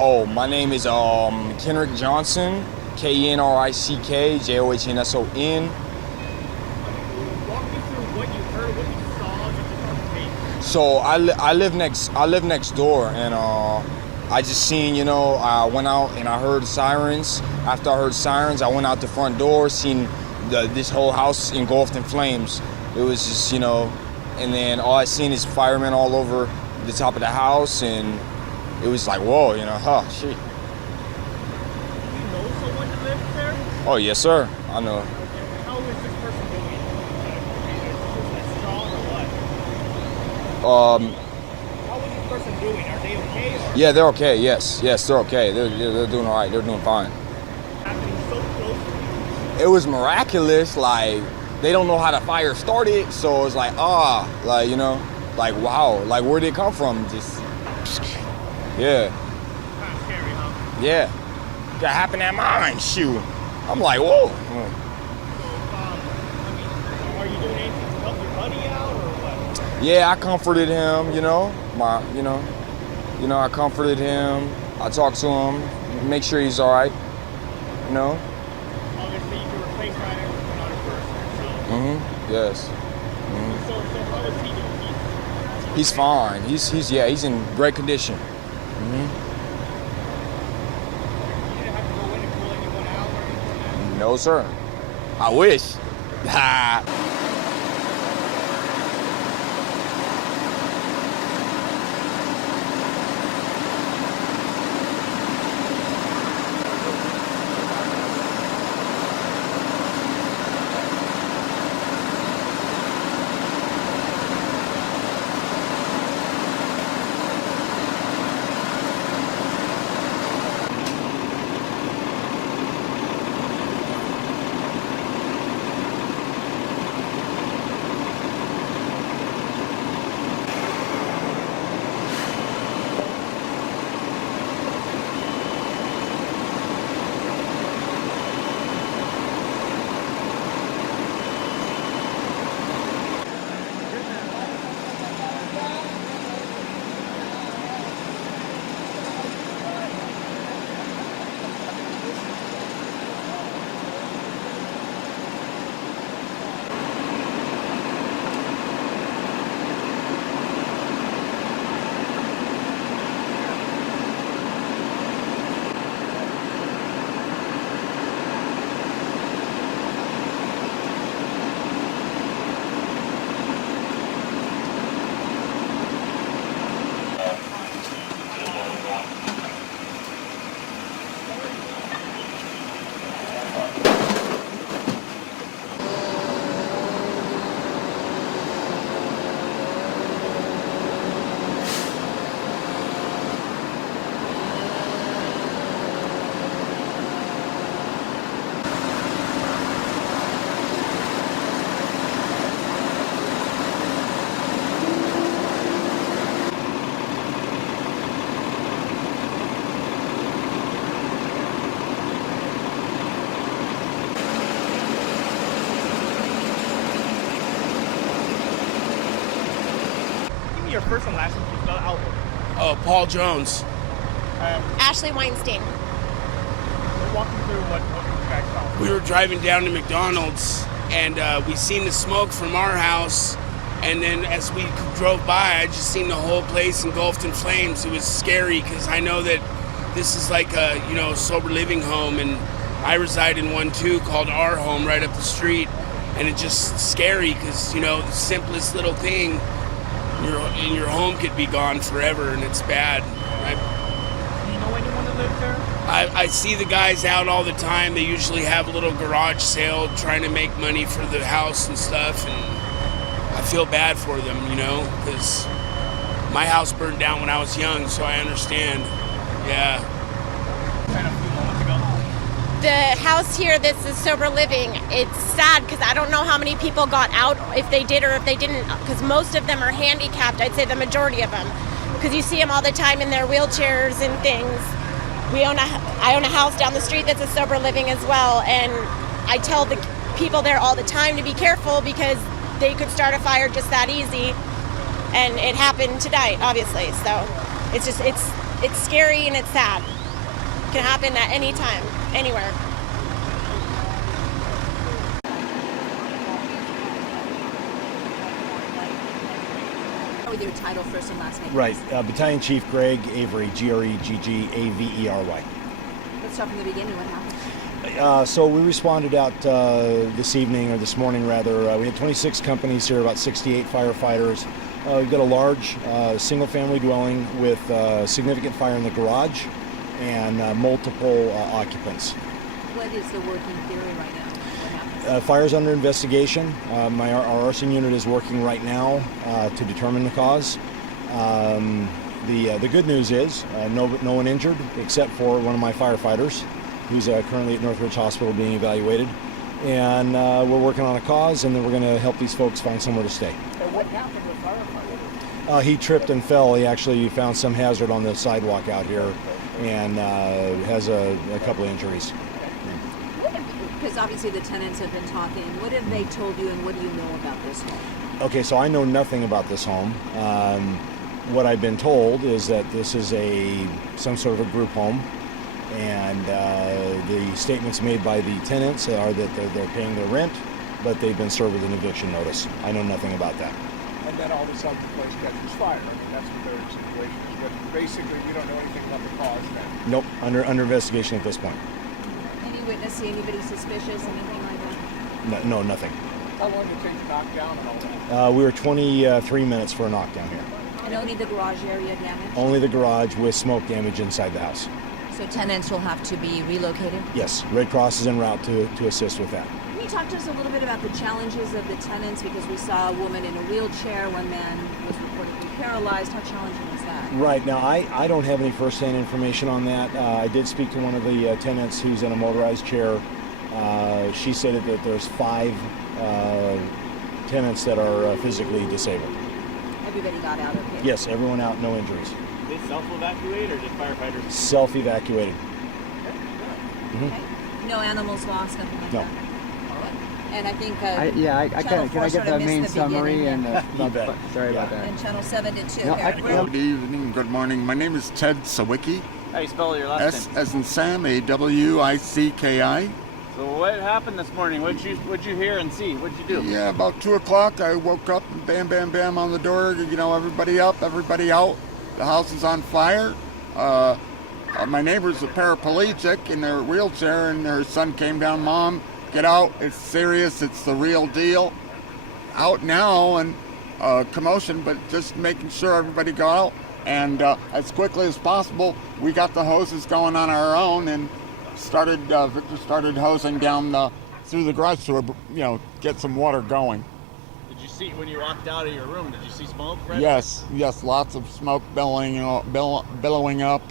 Oh, my name is Kenrick Johnson, Kenrick Johnson. Walk me through what you heard, what you saw, just on tape. So I live next door, and I just seen, I went out and I heard sirens. After I heard sirens, I went out the front door, seen this whole house engulfed in flames. It was just, and then all I seen is firemen all over the top of the house, and it was like, whoa, shit. Do you know someone that lives there? Oh, yes, sir. I know. Okay. How is this person doing? Is this person strong or what? How is this person doing? Are they okay? Or Yeah, they're okay. Yes, they're okay. They're doing all right. They're doing fine. happening so close to you? It was miraculous. Like, they don't know how the fire started, so it's like, wow, like where did it come from? Just, yeah, Kind of scary, huh? yeah. That happened at mine. Shoot, I'm like, whoa. So, are you doing anything to help your buddy out or what? Yeah, I comforted him. I comforted him. I talked to him, make sure he's all right. Obviously, you were replaced by another person. Yes. So how is he doing? He's fine. He's in great condition. You didn't have to go in and pull anyone out or anything? No, sir. I wish. Give me your first and last name, please. Spell it out. Paul Jones. Ashley Weinstein. Walk me through what you guys saw. We were driving down to McDonald's, and we seen the smoke from our house. And then as we drove by, I just seen the whole place engulfed in flames. It was scary because I know that this is like a sober living home, and I reside in one too called Our Home right up the street. And it's just scary because the simplest little thing in your home could be gone forever, and it's bad. Do you know anyone that lives there? I see the guys out all the time. They usually have a little garage sale trying to make money for the house and stuff, and I feel bad for them, because my house burned down when I was young, so I understand. Yeah. Kind of a few moments ago. The house here, this is sober living. It's sad because I don't know how many people got out, if they did or if they didn't, because most of them are handicapped. I'd say the majority of them, because you see them all the time in their wheelchairs and things. I own a house down the street that's a sober living as well, and I tell the people there all the time to be careful because they could start a fire just that easy, and it happened tonight, obviously. So it's it's scary and it's sad. It can happen at any time, anywhere. With your title, first and last name. Right. Battalion Chief Greg Avery, Gregggavery. Let's start from the beginning. What happened? So we responded out this morning rather. We had 26 companies here, about 68 firefighters. We've got a large single-family dwelling with significant fire in the garage and multiple occupants. What is the working theory right now? What happened? Fire's under investigation. Our arson unit is working right now to determine the cause. The good news is no one injured except for one of my firefighters, who's currently at Northridge Hospital being evaluated. And we're working on a cause, and then we're going to help these folks find somewhere to stay. And what happened with firefighter? He tripped and fell. He actually found some hazard on the sidewalk out here and has a couple of injuries. Because obviously the tenants have been talking. What have they told you, and what do you know about this home? Okay, so I know nothing about this home. What I've been told is that this is some sort of a group home, and the statements made by the tenants are that they're paying their rent, but they've been served with an eviction notice. I know nothing about that. And then all of a sudden the place catches fire. I mean, that's what their situation is. But basically, you don't know anything about the cause then. Nope, under investigation at this point. Any witness see anybody suspicious, anything like that? No, nothing. How long did it take to knock down and all that? We were 23 minutes for a knockdown here. And only the garage area damage? Only the garage with smoke damage inside the house. So tenants will have to be relocated? Yes, Red Cross is en route to assist with that. Can you talk to us a little bit about the challenges of the tenants? Because we saw a woman in a wheelchair, one man was reportedly paralyzed. How challenging is that? Right, now I don't have any first-hand information on that. I did speak to one of the tenants who's in a motorized chair. She said that there's 5 tenants that are physically disabled. Everybody got out okay? Yes, everyone out, no injuries. Did they self-evacuate or did firefighters? Self-evacuated. Okay. No animals lost, nothing like No. that? And I think I Channel can 4 I sort get of the main missed the summary beginning and You bet. sorry about that. and Channel 7 did too. No, Here, Good evening, good morning. My name is Ted Sawicki, How you spell your last S name? as in Sam, A-W-I-C-K-I. So what happened this morning? What'd you hear and see? What'd you do? Yeah, about 2 o'clock, I woke up and bam, bam, bam on the door. You know, everybody up, everybody out. The house is on fire. My neighbor's a paraplegic in her wheelchair, and her son came down. Mom, get out. It's serious. It's the real deal. Out now, and commotion, but just making sure everybody got out. And as quickly as possible, we got the hoses going on our own, and Victor started hosing down through the garage to, get some water going. Did you see when you walked out of your room? Did you see smoke? Right? Yes, lots of smoke billowing up,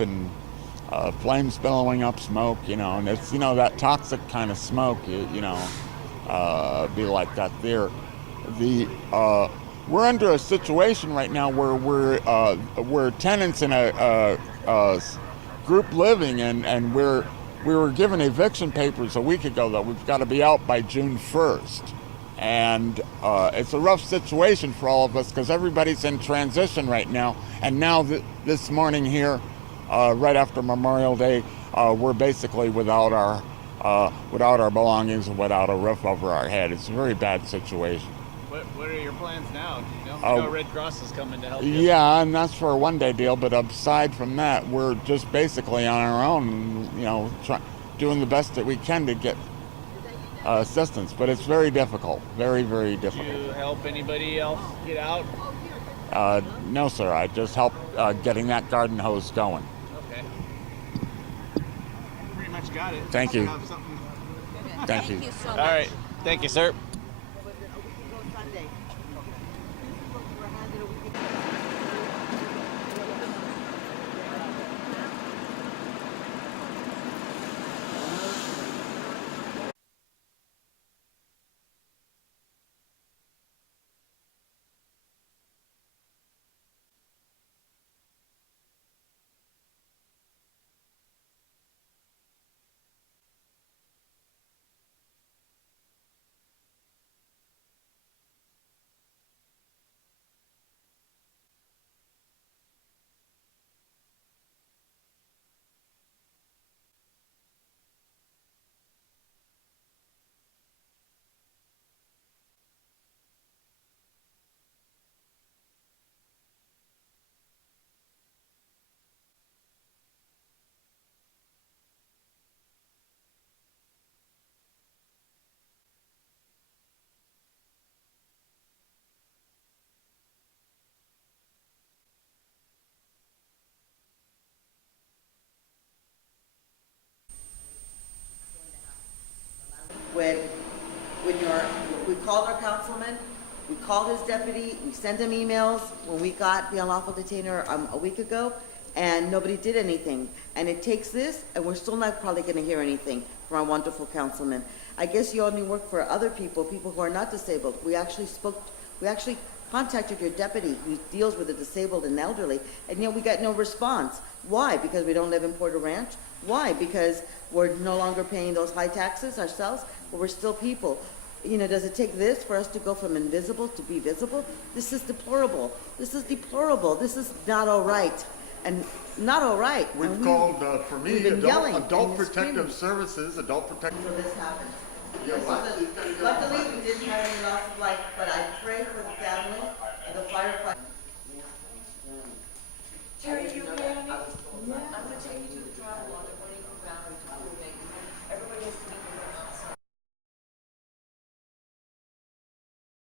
and flames billowing up, smoke, and it's, that toxic kind of smoke, be like that there. We're under a situation right now where we're tenants in a group living, and we were given eviction papers a week ago that we've got to be out by June 1st. And it's a rough situation for all of us because everybody's in transition right now. And now this morning here, right after Memorial Day, we're basically without our belongings and without a roof over our head. It's a very bad situation. What are your plans now? You know Red Cross is coming to help you. Yeah, and that's for a one-day deal. But aside from that, we're just basically on our own, doing the best that we can to get assistance. But it's very difficult, very, very difficult. Did you help anybody else get out? No, sir. I just helped getting that garden hose going. Okay. Pretty much got it. Thank you. Have something. Thank you. so All much. right. Thank you, sir. called our councilman, we called his deputy, we sent him emails when we got the unlawful detainer a week ago, and nobody did anything. And it takes this, and we're still not probably gonna hear anything from our wonderful councilman. I guess you only work for other people who are not disabled. We actually contacted your deputy who deals with the disabled and elderly, and yet we got no response. Why? Because we don't live in Porter Ranch? Why? Because we're no longer paying those high taxes ourselves, but we're still people. You know, does it take this for us to go from invisible to be visible? This is deplorable. This is deplorable. This is not all right. And not all right. We've called, for me, adult protective screaming. services, adult protective. So this happened. Yeah, what? Luckily, we didn't have any loss